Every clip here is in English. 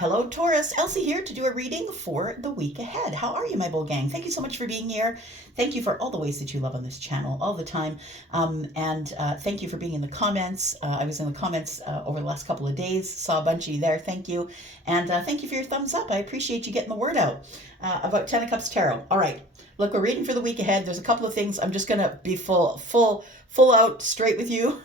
Hello, Taurus. Elsie here to do a reading for the week ahead. How are you, my bull gang? Thank you so much for being here. Thank you for all the ways that you love on this channel all the time. And thank you for being in the comments. I was in the comments over the last couple of days. Saw a bunch of you there. Thank you. And thank you for your thumbs up. I appreciate you getting the word out about 10 of Cups Tarot. All right. Look, we're reading for the week ahead. There's a couple of things. I'm just going to be full out straight with you.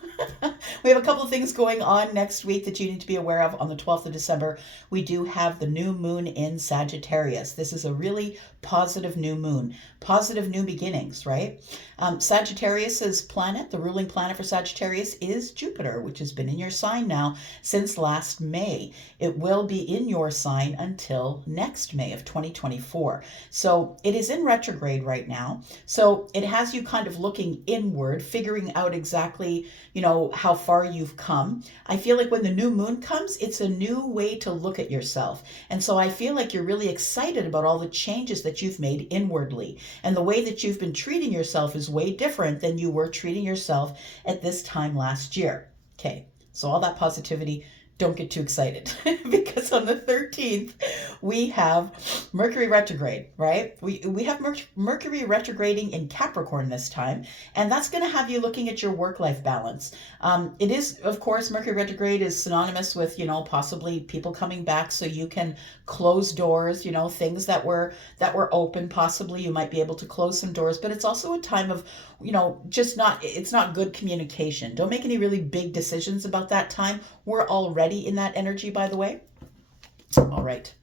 We have a couple of things going on next week that you need to be aware of. On the 12th of December, we do have the new moon in Sagittarius. This is a really positive new moon, positive new beginnings, right? Sagittarius's planet, the ruling planet for Sagittarius, is Jupiter, which has been in your sign now since last May. It will be in your sign until next May of 2024. So it is in retrograde right now. So it has you kind of looking inward, figuring out exactly, how far you've come. I feel like when the new moon comes, it's a new way to look at yourself. And so I feel like you're really excited about all the changes that you've made inwardly. And the way that you've been treating yourself is way different than you were treating yourself at this time last year. Okay, so all that positivity, don't get too excited because on the 13th, we have Mercury retrograde, right? We have Mercury retrograding in Capricorn this time, and that's going to have you looking at your work-life balance. It is, of course, Mercury retrograde is synonymous with, possibly people coming back so you can close doors, things that were open. Possibly you might be able to close some doors, but it's also a time of, it's not good communication. Don't make any really big decisions about that time. We're already in that energy, by the way. All right,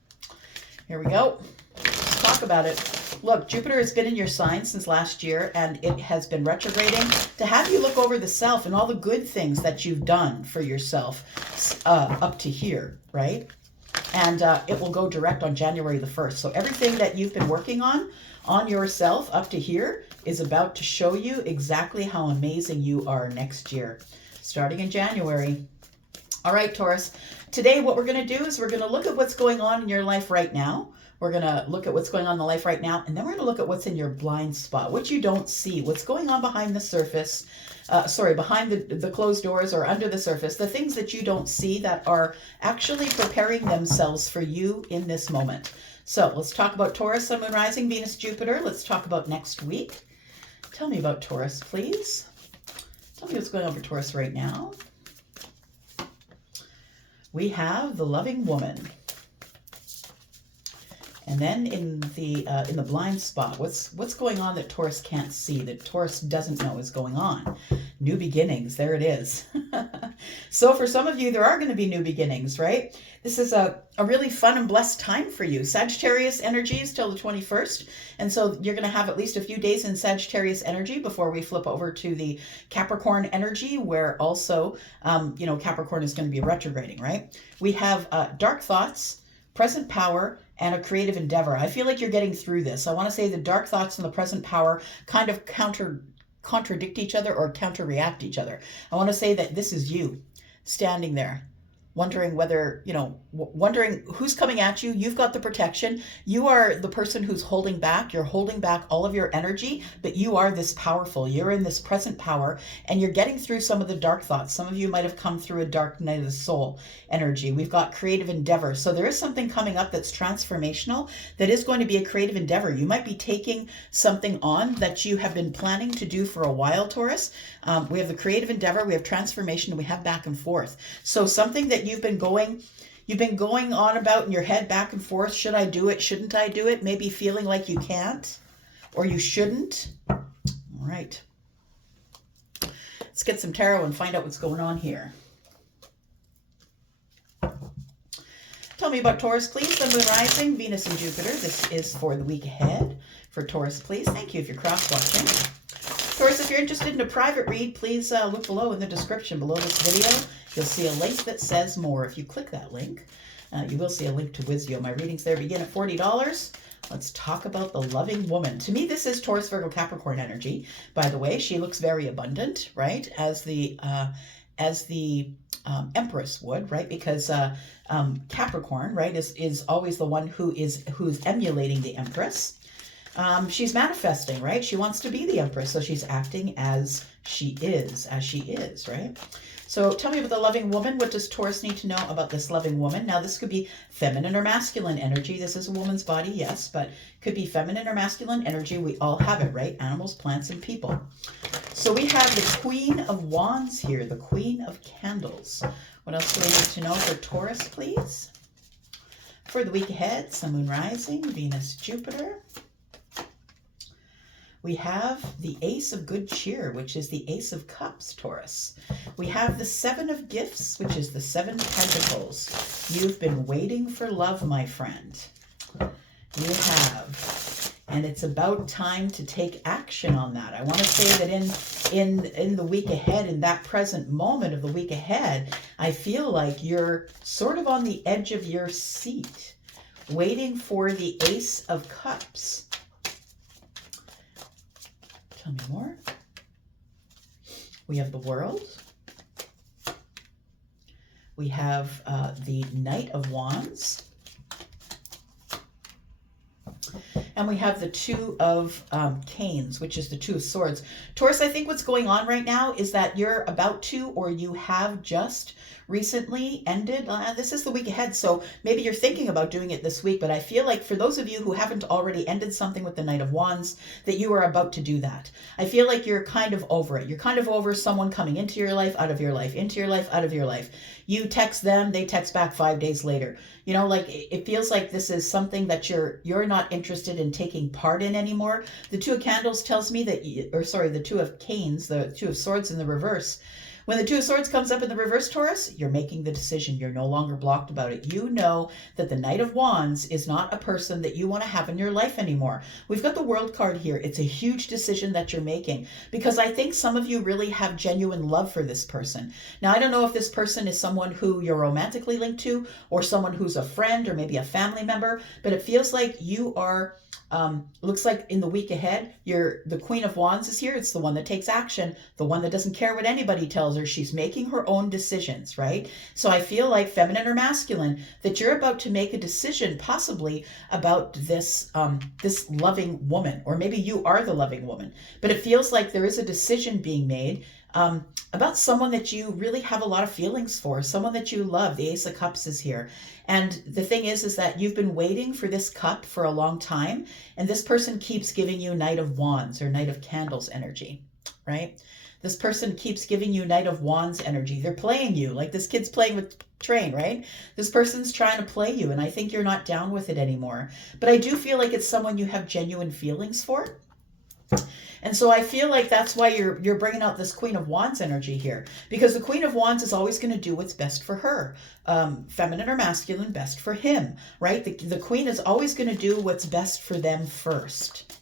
here we go. Let's talk about it. Look, Jupiter has been in your sign since last year, and it has been retrograding to have you look over the self and all the good things that you've done for yourself up to here, right? And it will go direct on January the 1st. So everything that you've been working on yourself up to here is about to show you exactly how amazing you are next year, starting in January. All right, Taurus. Today, what we're going to do is we're going to look at what's going on in your life right now. We're going to look at what's going on in the life right now, and then we're going to look at what's in your blind spot, what you don't see, what's going on behind the surface, behind the closed doors or under the surface, the things that you don't see that are actually preparing themselves for you in this moment. So let's talk about Taurus, Sun, Moon, Rising, Venus, Jupiter. Let's talk about next week. Tell me about Taurus, please. Tell me what's going on for Taurus right now. We have the loving woman. And then in the blind spot, what's going on that Taurus can't see, that Taurus doesn't know is going on? New beginnings, there it is. So for some of you, there are going to be new beginnings, right? This is a really fun and blessed time for you. Sagittarius energy is till the 21st. And so you're going to have at least a few days in Sagittarius energy before we flip over to the Capricorn energy, where also, Capricorn is going to be retrograding, right? We have dark thoughts, present power, and a creative endeavor. I feel like you're getting through this. I want to say the dark thoughts and the present power kind of contradict each other or counter-react each other. I want to say that this is you standing there, wondering whether, wondering who's coming at you. You've got the protection. You are the person who's holding back. You're holding back all of your energy, but you are this powerful. You're in this present power, and you're getting through some of the dark thoughts. Some of you might have come through a dark night of the soul energy. We've got creative endeavor. So there is something coming up that's transformational, that is going to be a creative endeavor. You might be taking something on that you have been planning to do for a while, Taurus. We have the creative endeavor, we have transformation, and we have back and forth. So something that you've been going on about in your head back and forth. Should I do it? Shouldn't I do it? Maybe feeling like you can't or you shouldn't. All right. Let's get some tarot and find out what's going on here. Tell me about Taurus, please. Sun, Moon, Rising, Venus, and Jupiter. This is for the week ahead for Taurus, please. Thank you if you're cross-watching. Taurus, if you're interested in a private read, please look below in the description below this video. You'll see a link that says more. If you click that link, you will see a link to Wizio. My readings there begin at $40. Let's talk about the loving woman. To me, this is Taurus, Virgo, Capricorn energy. By the way, she looks very abundant, right? As the Empress would, right? Because Capricorn, right, is always the one who's emulating the Empress. She's manifesting, right? She wants to be the Empress, so she's acting as she is, right? So tell me about the loving woman. What does Taurus need to know about this loving woman? Now, this could be feminine or masculine energy. This is a woman's body, yes, but could be feminine or masculine energy. We all have it, right? Animals, plants, and people. So we have the Queen of Wands here, the Queen of Candles. What else do we need to know for Taurus, please? For the week ahead, Sun, Moon, Rising, Venus, Jupiter. We have the Ace of Good Cheer, which is the Ace of Cups, Taurus. We have the Seven of Gifts, which is the Seven of Pentacles. You've been waiting for love, my friend. You have. And it's about time to take action on that. I want to say that in the week ahead, in that present moment of the week ahead, I feel like you're sort of on the edge of your seat, waiting for the Ace of Cups. Tell me more. We have the World. We have the Knight of Wands. And we have the Two of Canes, which is the Two of Swords. Taurus, I think what's going on right now is that you're about to, or you have just recently ended. This is the week ahead, so maybe you're thinking about doing it this week, but I feel like for those of you who haven't already ended something with the Knight of Wands, that you are about to do that. I feel like you're kind of over it. You're kind of over someone coming into your life, out of your life, into your life, out of your life. You text them, they text back 5 days later. You know, like it feels like this is something that you're not interested in taking part in anymore. The Two of Candles tells me that, the Two of Canes, the Two of Swords in the reverse. When the Two of Swords comes up in the reverse, Taurus, you're making the decision. You're no longer blocked about it. You know that the Knight of Wands is not a person that you want to have in your life anymore. We've got the World card here. It's a huge decision that you're making because I think some of you really have genuine love for this person. Now, I don't know if this person is someone who you're romantically linked to or someone who's a friend or maybe a family member, but it feels like you are... looks like in the week ahead, the Queen of Wands is here. It's the one that takes action, the one that doesn't care what anybody tells her. She's making her own decisions, right? So I feel like feminine or masculine, that you're about to make a decision possibly about this loving woman, or maybe you are the loving woman, but it feels like there is a decision being made about someone that you really have a lot of feelings for, someone that you love. The Ace of Cups is here. And the thing is that you've been waiting for this cup for a long time, and this person keeps giving you Knight of Wands or Knight of Candles energy, right? This person keeps giving you Knight of Wands energy. They're playing you like this kid's playing with train, right? This person's trying to play you, and I think you're not down with it anymore. But I do feel like it's someone you have genuine feelings for. And so I feel like that's why you're bringing out this Queen of Wands energy here, because the Queen of Wands is always going to do what's best for her. Feminine or masculine, best for him, right? The Queen is always going to do what's best for them first.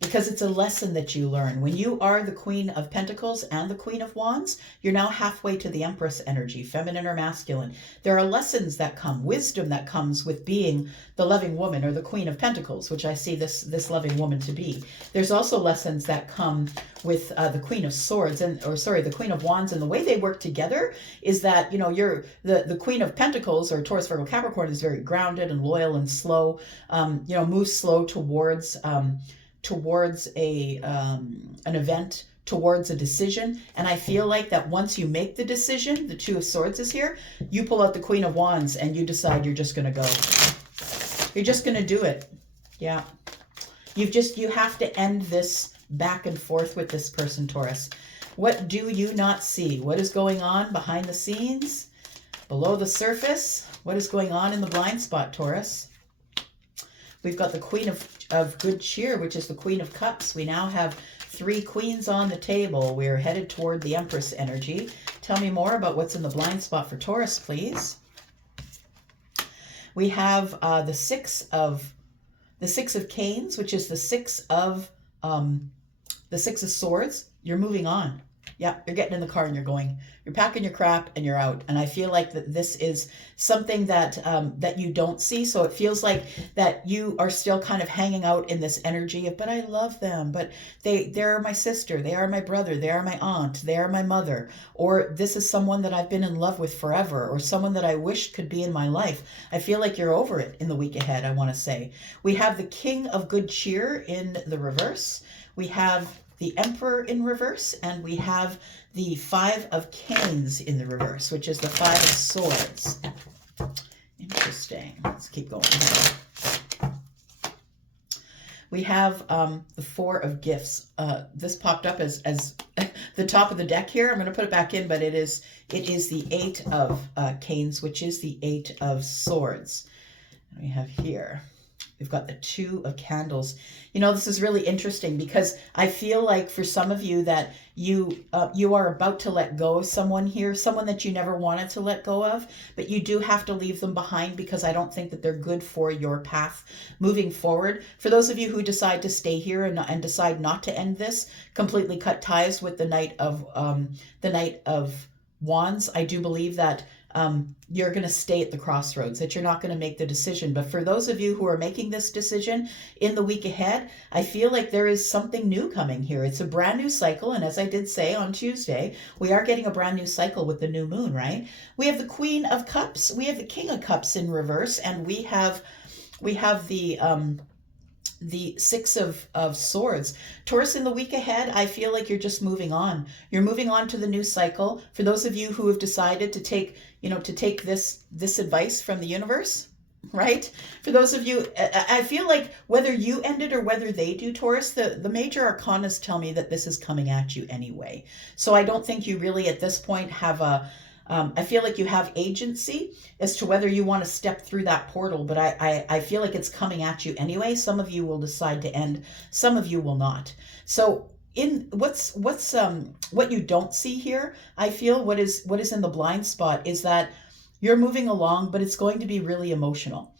Because it's a lesson that you learn. When you are the Queen of Pentacles and the Queen of Wands, you're now halfway to the Empress energy, feminine or masculine. There are lessons that come, wisdom that comes with being the loving woman or the Queen of Pentacles, which I see this loving woman to be. There's also lessons that come with the Queen of Swords, the Queen of Wands, and the way they work together is that, you know, you're the Queen of Pentacles, or Taurus, Virgo, Capricorn, is very grounded and loyal and slow, moves slow towards an event, towards a decision. And I feel like that once you make the decision, the Two of Swords is here, you pull out the Queen of Wands and you decide you're just going to go. You're just going to do it. Yeah. You have to end this back and forth with this person, Taurus. What do you not see? What is going on behind the scenes? Below the surface? What is going on in the blind spot, Taurus? We've got the Queen of Good Cheer, which is the Queen of Cups. We now have 3 queens on the table. We're headed toward the Empress energy. Tell me more about what's in the blind spot for Taurus, please. We have the Six of Canes, which is the Six of Swords. You're moving on. Yeah, you're getting in the car and you're packing your crap and you're out. And I feel like that this is something that that you don't see. So it feels like that you are still kind of hanging out in this energy of, but I love them, but they're my sister, they are my brother, they are my aunt, they are my mother, or this is someone that I've been in love with forever, or someone that I wish could be in my life. I feel like you're over it in the week ahead, I want to say. We have the King of Good Cheer in the reverse. We have the Emperor in reverse, and we have the Five of Canes in the reverse, which is the Five of Swords. Interesting. Let's keep going. We have the Four of Gifts. This popped up as the top of the deck here. I'm going to put it back in, but it is the Eight of Canes, which is the Eight of Swords. And we have here, we've got the Two of Candles. You know, this is really interesting because I feel like for some of you that you are about to let go of someone here, someone that you never wanted to let go of, but you do have to leave them behind because I don't think that they're good for your path moving forward. For those of you who decide to stay here and decide not to end this, completely cut ties with the Knight of Wands, I do believe that you're going to stay at the crossroads, that you're not going to make the decision. But for those of you who are making this decision in the week ahead, I feel like there is something new coming here. It's a brand new cycle. And as I did say on Tuesday, we are getting a brand new cycle with the new moon, right? We have the Queen of Cups, we have the King of Cups in reverse, and we have the Six of Swords. Taurus, in the week ahead, I feel like you're just moving on. You're moving on to the new cycle. For those of you who have decided to take, this advice from the universe, right? For those of you, I feel like whether you end it or whether they do, Taurus, the major arcanas tell me that this is coming at you anyway. So I don't think you really at this point have I feel like you have agency as to whether you want to step through that portal, but I feel like it's coming at you anyway. Some of you will decide to end, some of you will not. So in what you don't see here, I feel what is in the blind spot is that you're moving along, but it's going to be really emotional.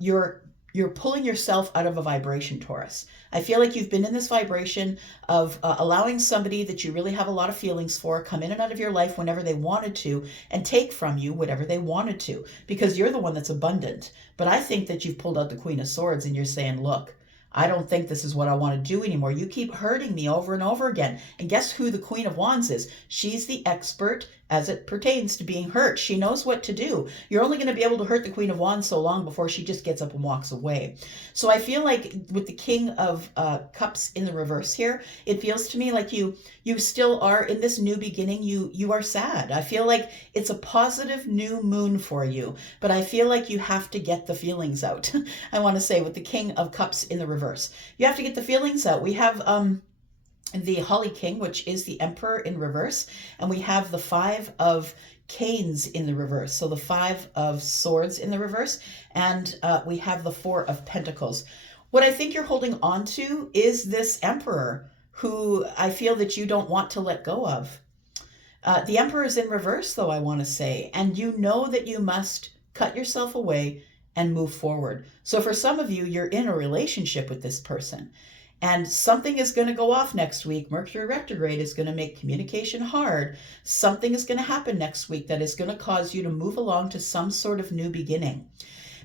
You're pulling yourself out of a vibration, Taurus. I feel like you've been in this vibration of allowing somebody that you really have a lot of feelings for come in and out of your life whenever they wanted to and take from you whatever they wanted to, because you're the one that's abundant. But I think that you've pulled out the Queen of Swords and you're saying, look, I don't think this is what I want to do anymore. You keep hurting me over and over again. And guess who the Queen of Wands is? She's the expert as it pertains to being hurt. She knows what to do. You're only going to be able to hurt the Queen of Wands so long before she just gets up and walks away. So I feel like with the King of Cups in the reverse here, it feels to me like you still are in this new beginning. You are sad. I feel like it's a positive new moon for you, but I feel like you have to get the feelings out. I want to say with the King of Cups in the reverse, you have to get the feelings out. We have the Holly King, which is the Emperor in reverse, and we have the Five of Canes in the reverse. So the Five of Swords in the reverse, and we have the Four of Pentacles. What I think you're holding on to is this Emperor who I feel that you don't want to let go of. The Emperor is in reverse, though, I want to say, and you know that you must cut yourself away and move forward. So for some of you, you're in a relationship with this person, and something is going to go off next week. Mercury retrograde is going to make communication hard. Something is going to happen next week that is going to cause you to move along to some sort of new beginning.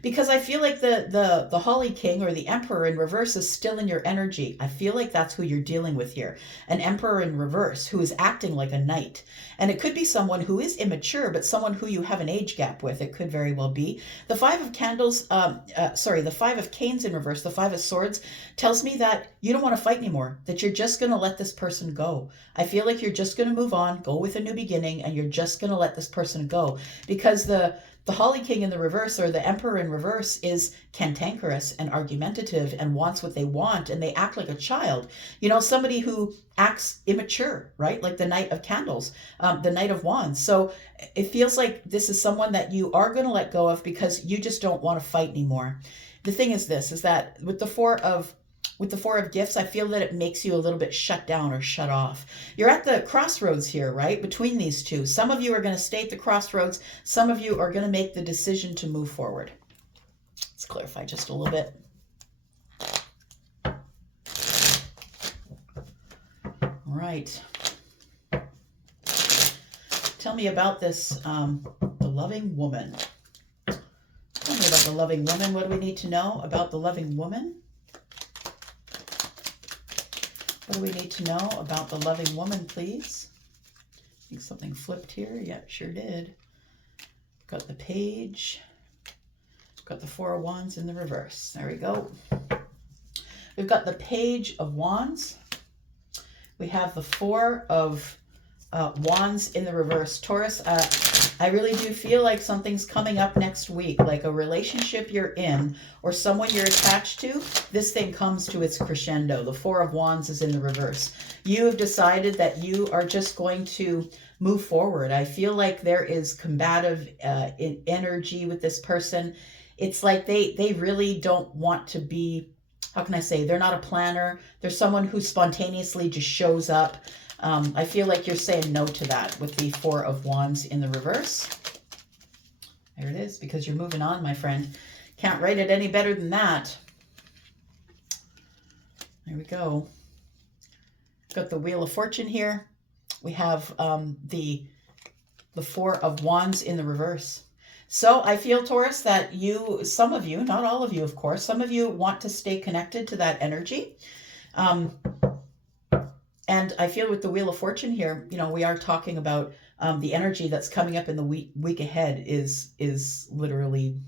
Because I feel like the Holly King or the Emperor in reverse is still in your energy. I feel like that's who you're dealing with here. An Emperor in reverse who is acting like a knight. And it could be someone who is immature, but someone who you have an age gap with. It could very well be. The Five of the Five of Canes in reverse, the Five of Swords, tells me that you don't want to fight anymore, that you're just going to let this person go. I feel like you're just going to move on, go with a new beginning, and you're just going to let this person go. Because the Holly King in the reverse, or the Emperor in reverse, is cantankerous and argumentative and wants what they want, and they act like a child. You know, somebody who acts immature, right? Like the Knight of Candles, the Knight of Wands. So it feels like this is someone that you are going to let go of because you just don't want to fight anymore. The thing is this, is that with the Four of Gifts, I feel that it makes you a little bit shut down or shut off. You're at the crossroads here, right? Between these two. Some of you are going to stay at the crossroads. Some of you are going to make the decision to move forward. Let's clarify just a little bit. All right. Tell me about this, the loving woman. Tell me about the loving woman. What do we need to know about the loving woman? What do we need to know about the loving woman, please? I think something flipped here. Yeah, sure did. Got the Page. Got the Four of Wands in the reverse. There we go. We've got the Page of Wands. We have the Four of Wands in the reverse. Taurus, I really do feel like something's coming up next week, like a relationship you're in or someone you're attached to. This thing comes to its crescendo. The Four of Wands is in the reverse. You have decided that you are just going to move forward. I feel like there is combative energy with this person. It's like they really don't want to be, how can I say, they're not a planner. They're someone who spontaneously just shows up. I feel like you're saying no to that with the Four of Wands in the reverse. There it is, because you're moving on, my friend. Can't write it any better than that. There we go. Got the Wheel of Fortune here. We have the Four of Wands in the reverse. So I feel, Taurus, that some of you, not all of you, of course, some of you want to stay connected to that energy. And I feel with the Wheel of Fortune here, we are talking about the energy that's coming up in the week ahead is literally,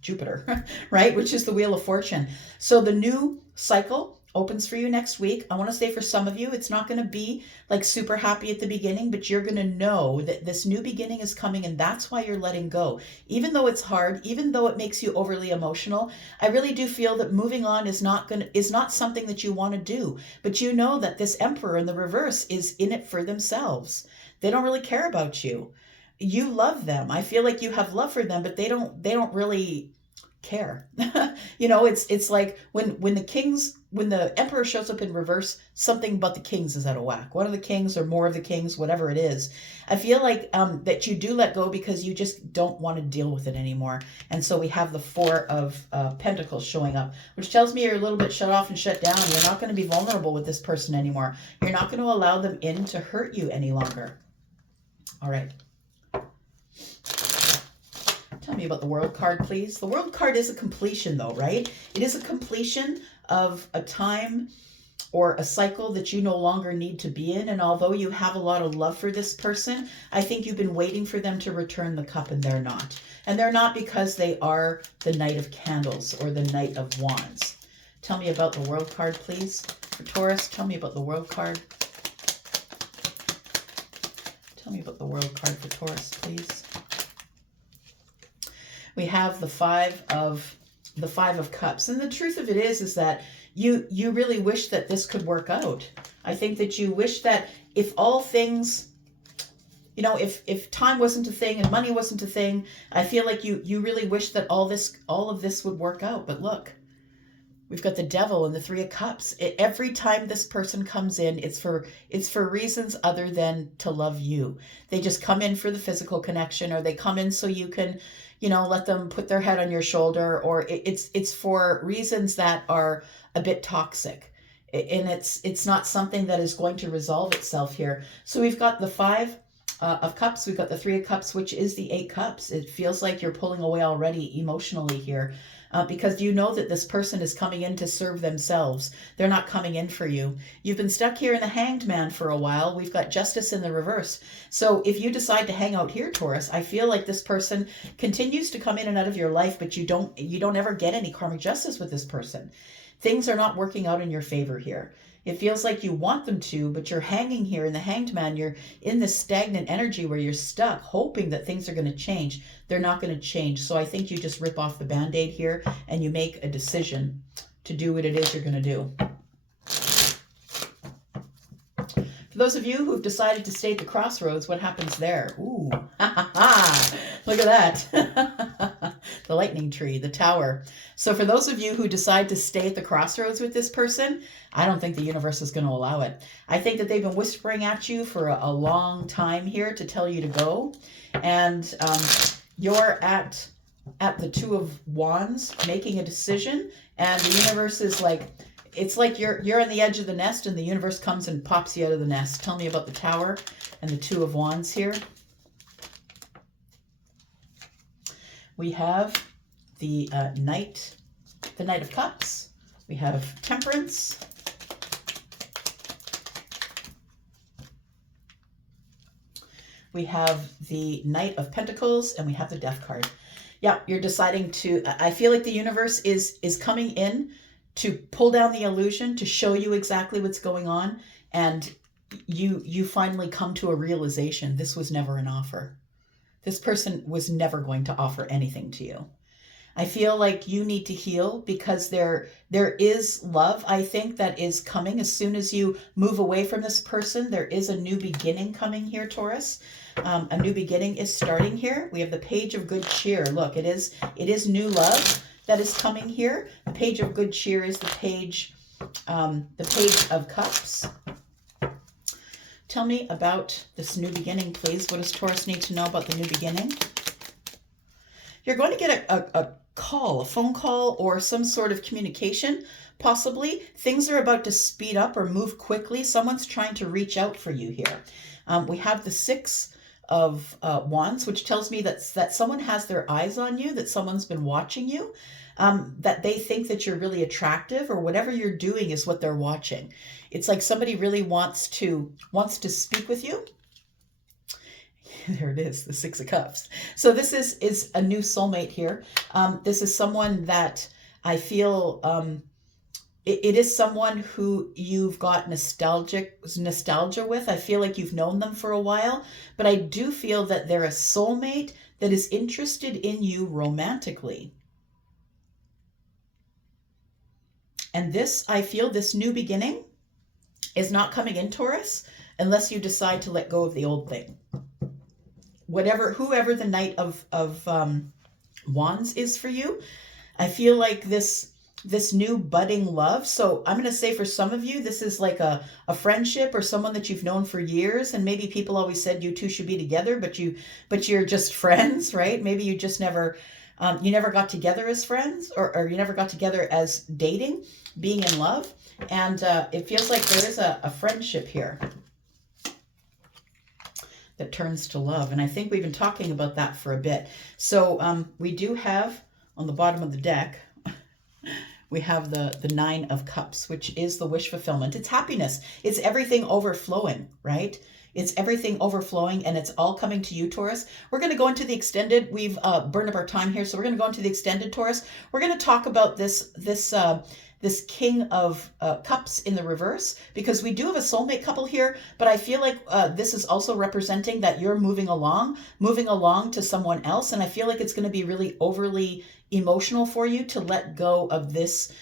Jupiter, right? Which is the Wheel of Fortune. So the new cycle opens for you next week. I want to say for some of you, it's not going to be like super happy at the beginning, but you're going to know that this new beginning is coming, and that's why you're letting go. Even though it's hard, even though it makes you overly emotional, I really do feel that moving on is not something that you want to do. But you know that this Emperor in the reverse is in it for themselves. They don't really care about you. You love them. I feel like you have love for them, but they don't really care. It's like when the Emperor shows up in reverse, something about the kings is out of whack. One of the kings or more of the kings, whatever it is. I feel like that you do let go because you just don't want to deal with it anymore. And so we have the Four of Pentacles showing up, which tells me you're a little bit shut off and shut down. You're not going to be vulnerable with this person anymore. You're not going to allow them in to hurt you any longer. All right. Tell me about the World card, please. The World card is a completion, though, right? It is a completion of a time or a cycle that you no longer need to be in. And although you have a lot of love for this person, I think you've been waiting for them to return the cup, and they're not. And they're not because they are the Knight of Candles or the Knight of Wands. Tell me about the World card, please. For Taurus, tell me about the World card. Tell me about the World card for Taurus, please. We have the Five of Cups. And the truth of it is that you really wish that this could work out. I think that you wish that if all things, if time wasn't a thing and money wasn't a thing, I feel like you really wish that all of this would work out. But look, we've got the Devil and the Three of Cups. Every time this person comes in, it's for reasons other than to love you. They just come in for the physical connection, or they come in so you can, let them put their head on your shoulder, or it's for reasons that are a bit toxic. And it's not something that is going to resolve itself here. So we've got the Five of Cups. We've got the Three of Cups, which is the Eight Cups. It feels like you're pulling away already emotionally here. Because you know that this person is coming in to serve themselves. They're not coming in for you. You've been stuck here in the Hanged Man for a while. We've got Justice in the reverse. So if you decide to hang out here, Taurus, I feel like this person continues to come in and out of your life, but you don't ever get any karmic justice with this person. Things are not working out in your favor here. It feels like you want them to, but you're hanging here in the Hanged Man. You're in this stagnant energy where you're stuck, hoping that things are going to change. They're not going to change. So I think you just rip off the Band-Aid here and you make a decision to do what it is you're going to do. For those of you who've decided to stay at the crossroads, what happens there? Ooh, look at that. The lightning tree, the Tower. So for those of you who decide to stay at the crossroads with this person, I don't think the universe is going to allow it. I think that they've been whispering at you for a long time here to tell you to go. And you're at the Two of Wands making a decision, and the universe is like, it's like you're on the edge of the nest and the universe comes and pops you out of the nest. Tell me about the Tower and the Two of Wands here. We have the Knight of Cups. We have Temperance. We have the Knight of Pentacles, and we have the Death card. Yeah, you're deciding to, I feel like the universe is coming in to pull down the illusion, to show you exactly what's going on. and you finally come to a realization this was never an offer. This person was never going to offer anything to you. I feel like you need to heal because there is love, I think, that is coming as soon as you move away from this person. There is a new beginning coming here, Taurus. A new beginning is starting here. We have the Page of Good Cheer. Look, it is new love that is coming here. The Page of Good Cheer is the Page of Cups. Tell me about this new beginning, please. What does Taurus need to know about the new beginning? You're going to get a call, a phone call, or some sort of communication, possibly. Things are about to speed up or move quickly. Someone's trying to reach out for you here. We have the Six of Wands, which tells me that someone has their eyes on you, that someone's been watching you, that they think that you're really attractive, or whatever you're doing is what they're watching. It's like somebody really wants to speak with you. There it is, the Six of Cups. So this is a new soulmate here. This is someone that I feel, it is someone who you've got nostalgia with. I feel like you've known them for a while, but I do feel that they're a soulmate that is interested in you romantically. And this, I feel, this new beginning is not coming in, Taurus, unless you decide to let go of the old thing. Whoever the Knight of Wands is for you, I feel like this new budding love. So I'm going to say for some of you, this is like a friendship or someone that you've known for years, and maybe people always said you two should be together, but you're just friends, right? Maybe you just never got together as friends, or you never got together as dating, being in love. And it feels like there is a friendship here that turns to love. And I think we've been talking about that for a bit. So we do have on the bottom of the deck, we have the Nine of Cups, which is the wish fulfillment. It's happiness. It's everything overflowing, right? It's everything overflowing, and it's all coming to you, Taurus. We're going to go into the extended. We've burned up our time here, so we're going to go into the extended, Taurus. We're going to talk about this King of Cups in the reverse, because we do have a soulmate couple here, but I feel like this is also representing that you're moving along to someone else, and I feel like it's going to be really overly emotional for you to let go of this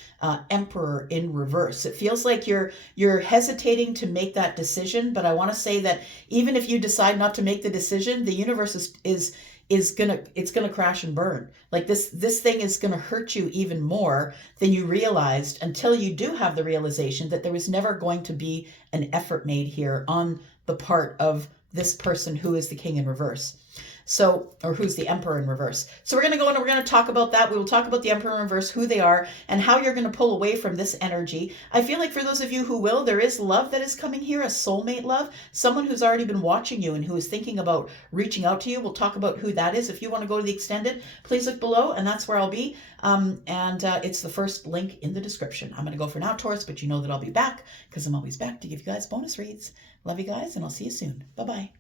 Emperor in reverse. It feels like you're hesitating to make that decision, but I want to say that even if you decide not to make the decision, the universe is gonna crash and burn. Like this thing is gonna hurt you even more than you realized, until you do have the realization that there was never going to be an effort made here on the part of this person who is the King in reverse. So, or who's the Emperor in reverse. So we're going to go in and we're going to talk about that. We will talk about the Emperor in reverse, who they are, and how you're going to pull away from this energy. I feel like for those of you who will, there is love that is coming here, a soulmate love, someone who's already been watching you and who is thinking about reaching out to you. We'll talk about who that is. If you want to go to the extended, please look below, and that's where I'll be. It's the first link in the description. I'm going to go for now, Taurus, but you know that I'll be back, because I'm always back to give you guys bonus reads. Love you guys, and I'll see you soon. Bye-bye.